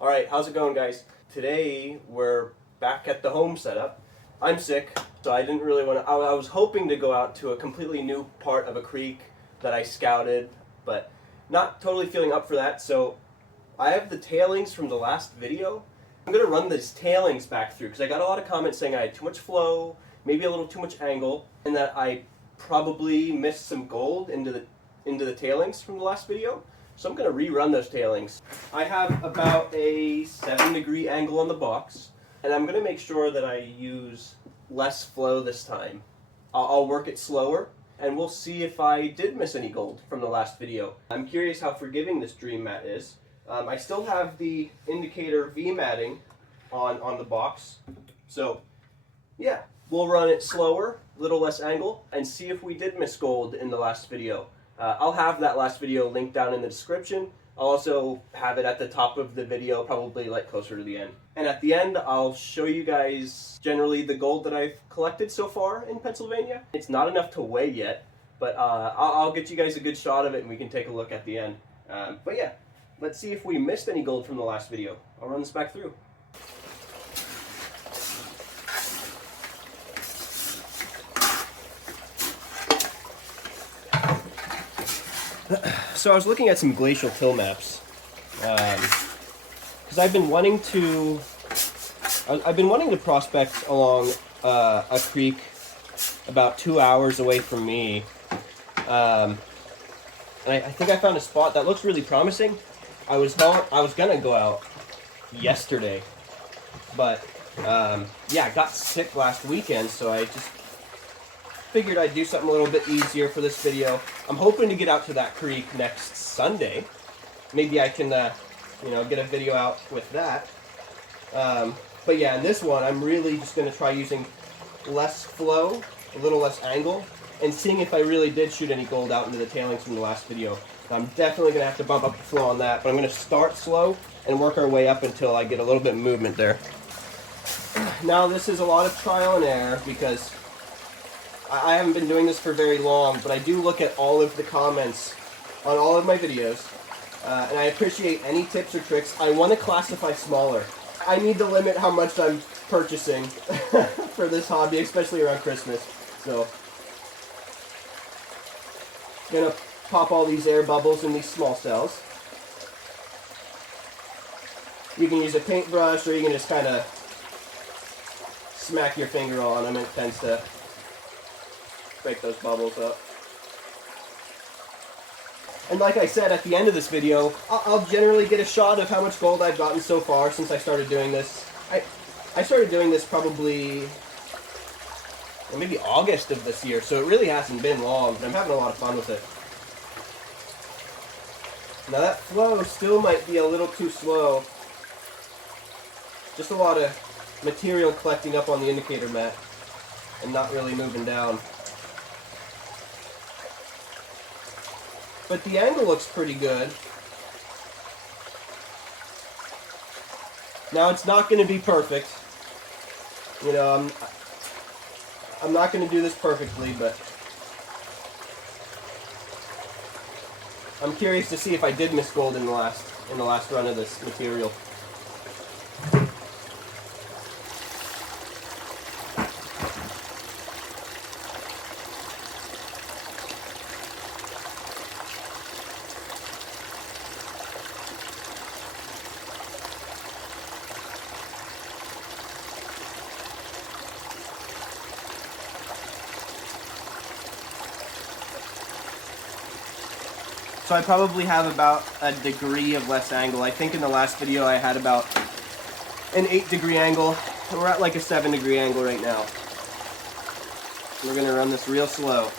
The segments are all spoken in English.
Alright, how's it going, guys? Today we're back at the home setup. I'm sick, so I didn't really want to. I was hoping to go out to a completely new part of a creek that I scouted, but not totally feeling up for that, so I have the tailings from the last video. I'm going to run these tailings back through because I got a lot of comments saying I had too much flow, maybe a little too much angle, and that I probably missed some gold into the tailings from the last video. So I'm going to rerun those tailings. I have about a 7-degree angle on the box, and I'm going to make sure that I use less flow this time. I'll work it slower, and we'll see if I did miss any gold from the last video. I'm curious how forgiving this dream mat is. I still have the indicator V matting on the box, so yeah, we'll run it slower, a little less angle, and see if we did miss gold in the last video. I'll have that last video linked down in the description. I'll also have it at the top of the video, probably like closer to the end. And at the end, I'll show you guys generally the gold that I've collected so far in Pennsylvania. It's not enough to weigh yet, but I'll get you guys a good shot of it and we can take a look at the end. But yeah, let's see if we missed any gold from the last video. I'll run this back through. So I was looking at some glacial till maps because I've been wanting to prospect along a creek about 2 hours away from me, and I think I found a spot that looks really promising. I was gonna go out yesterday, but yeah, I got sick last weekend, so I just figured I'd do something a little bit easier for this video. I'm hoping to get out to that creek next Sunday. Maybe I can, get a video out with that. But yeah, in this one, I'm really just going to try using less flow, a little less angle, and seeing if I really did shoot any gold out into the tailings from the last video. I'm definitely going to have to bump up the flow on that, but I'm going to start slow and work our way up until I get a little bit of movement there. Now, this is a lot of trial and error because I haven't been doing this for very long, but I do look at all of the comments on all of my videos, and I appreciate any tips or tricks. I want to classify smaller. I need to limit how much I'm purchasing for this hobby, especially around Christmas. So, I'm going to pop all these air bubbles in these small cells. You can use a paintbrush, or you can just kind of smack your finger on them. It tends to break those bubbles up. And like I said, at the end of this video, I'll generally get a shot of how much gold I've gotten so far since I started doing this. I started doing this probably maybe August of this year, so it really hasn't been long, but I'm having a lot of fun with it. Now that flow still might be a little too slow. Just a lot of material collecting up on the indicator mat and not really moving down. But the angle looks pretty good. Now it's not going to be perfect. You know, I'm not going to do this perfectly, but I'm curious to see if I did miss gold in the last run of this material. So I probably have about a degree of less angle. I think in the last video I had about an 8-degree angle. We're at like a 7-degree angle right now. We're gonna run this real slow.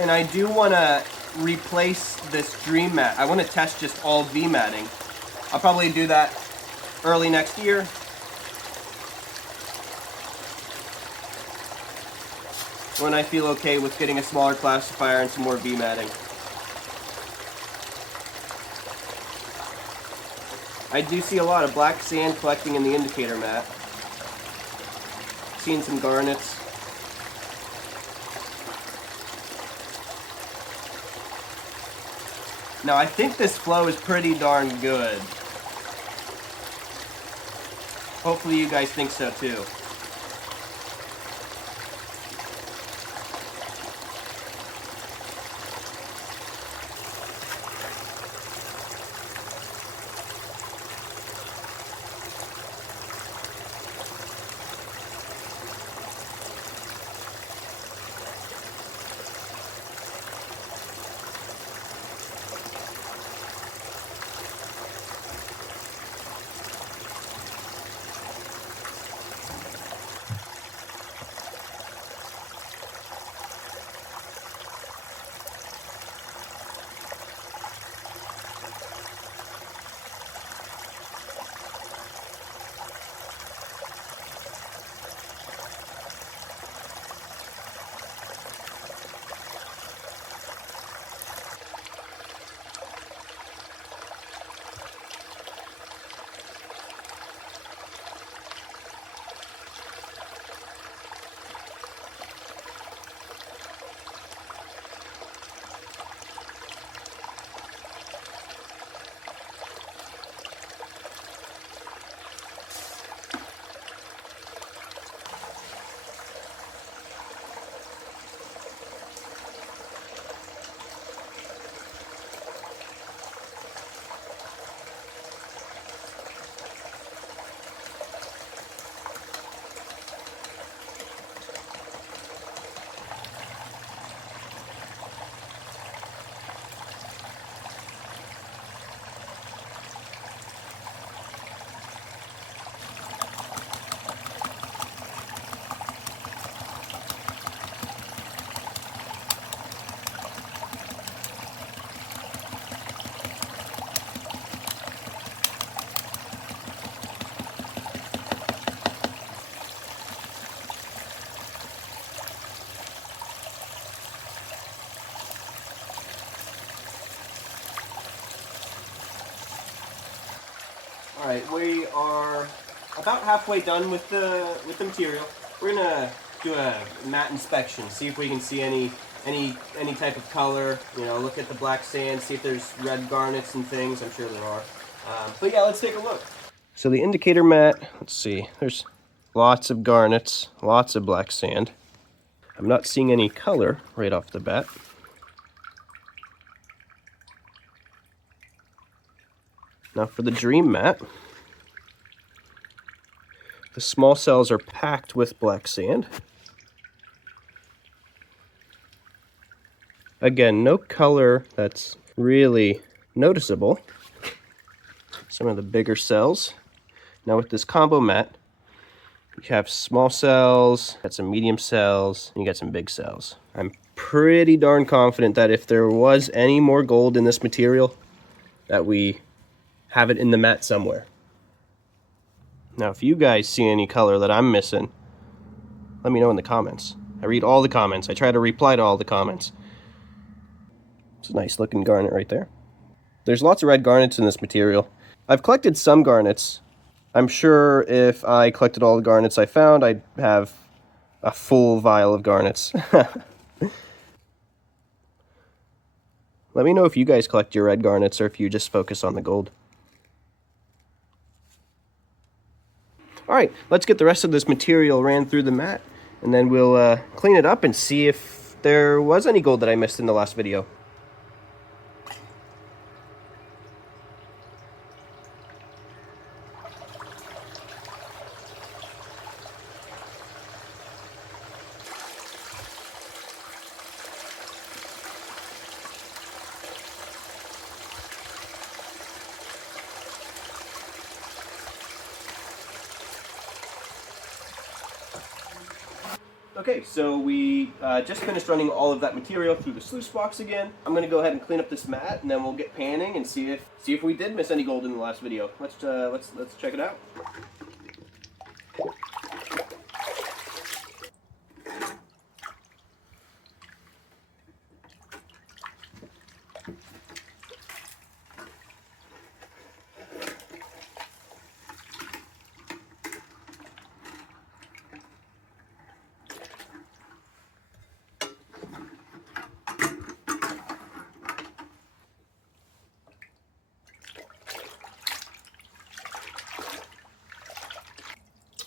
And I do want to replace this dream mat. I want to test just all V matting. I'll probably do that early next year. When I feel okay with getting a smaller classifier and some more V matting. I do see a lot of black sand collecting in the indicator mat. seeing some garnets. Now I think this flow is pretty darn good. Hopefully you guys think so too. All right, we are about halfway done with the material. We're gonna do a matte inspection, see if we can see any type of color. You know, look at the black sand, see if there's red garnets and things. I'm sure there are. But yeah, let's take a look. So the indicator mat, let's see. There's lots of garnets, lots of black sand. I'm not seeing any color right off the bat. Now for the dream mat, the small cells are packed with black sand. Again, no color that's really noticeable. Some of the bigger cells. Now with this combo mat, you have small cells, got some medium cells, and you got some big cells. I'm pretty darn confident that if there was any more gold in this material, that we have it in the mat somewhere. Now, if you guys see any color that I'm missing, let me know in the comments. I read all the comments. I try to reply to all the comments. It's a nice looking garnet right there. There's lots of red garnets in this material. I've collected some garnets. I'm sure if I collected all the garnets I found, I'd have a full vial of garnets. Let me know if you guys collect your red garnets or if you just focus on the gold. All right, let's get the rest of this material ran through the mat, and then we'll clean it up and see if there was any gold that I missed in the last video. Okay, so we just finished running all of that material through the sluice box again. I'm gonna go ahead and clean up this mat, and then we'll get panning and see if we did miss any gold in the last video. Let's check it out.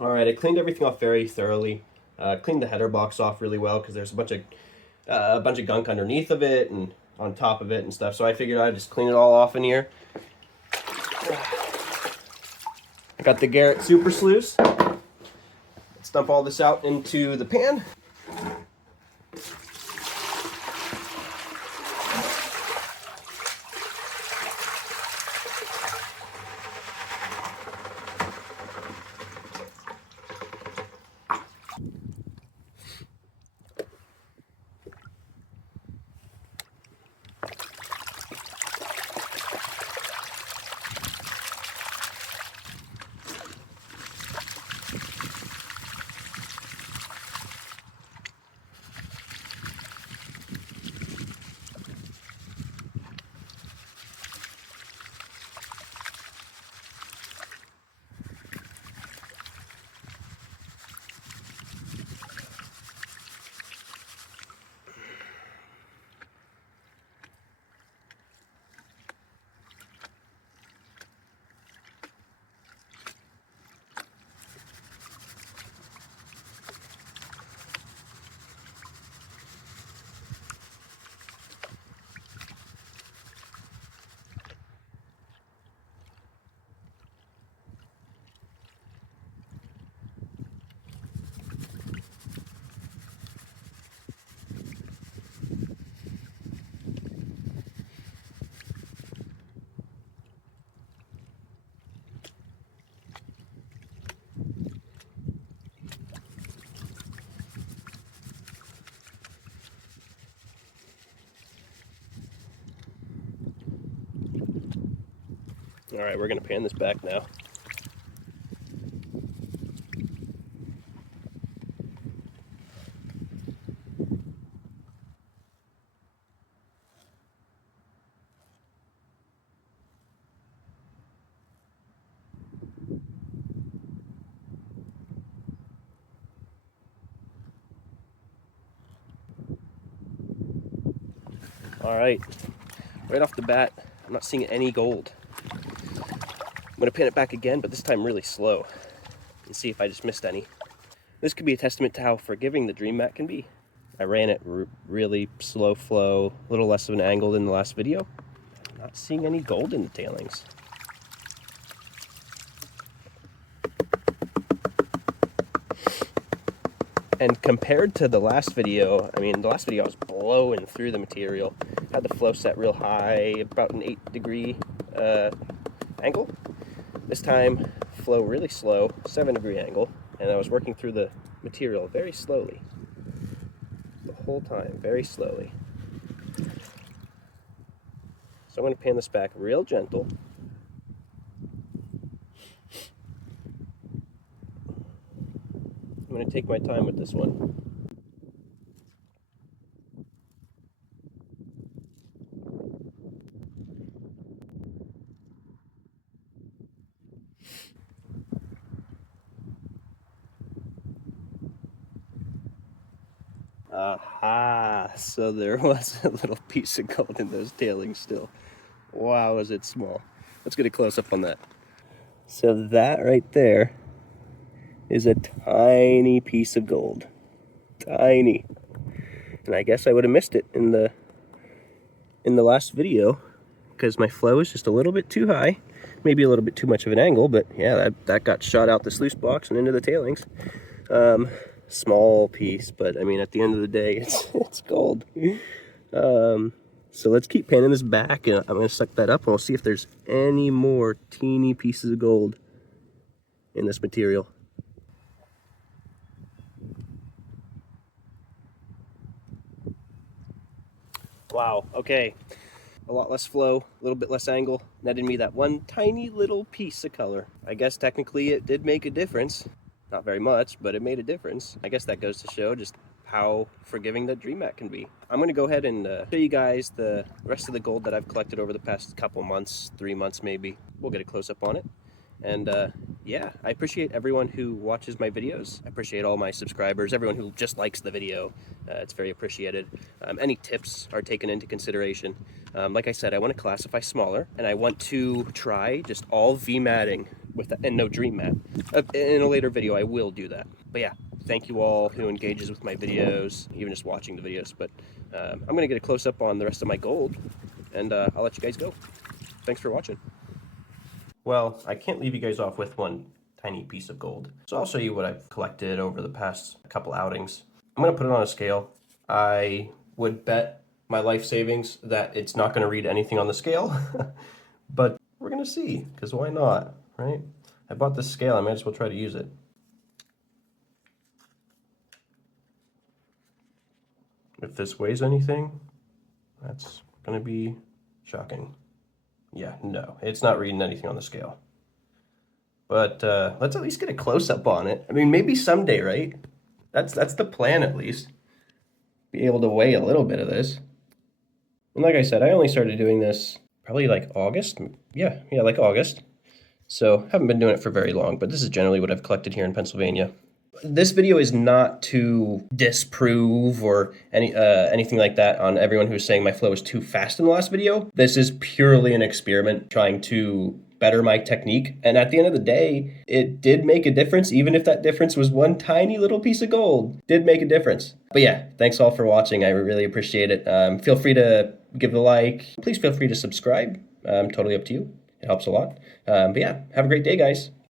All right, I cleaned everything off very thoroughly. Cleaned the header box off really well because there's a bunch of gunk underneath of it and on top of it and stuff. So I figured I'd just clean it all off in here. I got the Garrett Super Sluice. Let's dump all this out into the pan. All right, we're gonna pan this back now. All right, right off the bat, I'm not seeing any gold. I'm gonna pan it back again, but this time really slow, and see if I just missed any. This could be a testament to how forgiving the Dream Mat can be. I ran it really slow flow, a little less of an angle than the last video. I'm not seeing any gold in the tailings. And compared to the last video, I mean, the last video I was blowing through the material. Had the flow set real high, about an 8-degree angle. This time, flow really slow, 7-degree angle, and I was working through the material very slowly. The whole time, very slowly. So I'm going to pan this back real gentle. I'm going to take my time with this one. Aha! So there was a little piece of gold in those tailings still. Wow, is it small. Let's get a close-up on that. So that right there is a tiny piece of gold. Tiny. And I guess I would have missed it in the last video because my flow is just a little bit too high. Maybe a little bit too much of an angle, but yeah, that got shot out the sluice box and into the tailings. Small piece, but I mean, at the end of the day, it's gold. So let's keep panning this back, and I'm going to suck that up, and we'll see if there's any more teeny pieces of gold in this material. Wow, okay. A lot less flow, a little bit less angle, netted me that one tiny little piece of color. I guess technically it did make a difference. Not very much, but it made a difference. I guess that goes to show just how forgiving that Dream Mat can be. I'm going to go ahead and show you guys the rest of the gold that I've collected over the past couple months, 3 months maybe. We'll get a close-up on it. And yeah, I appreciate everyone who watches my videos. I appreciate all my subscribers, everyone who just likes the video. It's very appreciated. Any tips are taken into consideration. Like I said, I want to classify smaller, and I want to try just all V-matting with that, and no dream mat. In a later video, I will do that. But yeah, thank you all who engages with my videos, even just watching the videos. But I'm going to get a close-up on the rest of my gold, and I'll let you guys go. Thanks for watching. Well, I can't leave you guys off with one tiny piece of gold. So I'll show you what I've collected over the past couple outings. I'm going to put it on a scale. I would bet my life savings that it's not going to read anything on the scale, but we're going to see, because why not, right? I bought this scale, I might as well try to use it. If this weighs anything, that's going to be shocking. Yeah, no, it's not reading anything on the scale. But let's at least get a close-up on it. I mean, maybe someday, right? That's the plan, at least. Be able to weigh a little bit of this. And like I said, I only started doing this probably like August. Yeah, like August. So haven't been doing it for very long, but this is generally what I've collected here in Pennsylvania. This video is not to disprove or anything like that on everyone who's saying my flow is too fast in the last video. This is purely an experiment trying to better my technique. And at the end of the day, it did make a difference. Even if that difference was one tiny little piece of gold, did make a difference. But yeah, thanks all for watching. I really appreciate it. Feel free to give it a like. Please feel free to subscribe. Totally up to you. It helps a lot. But yeah, have a great day, guys.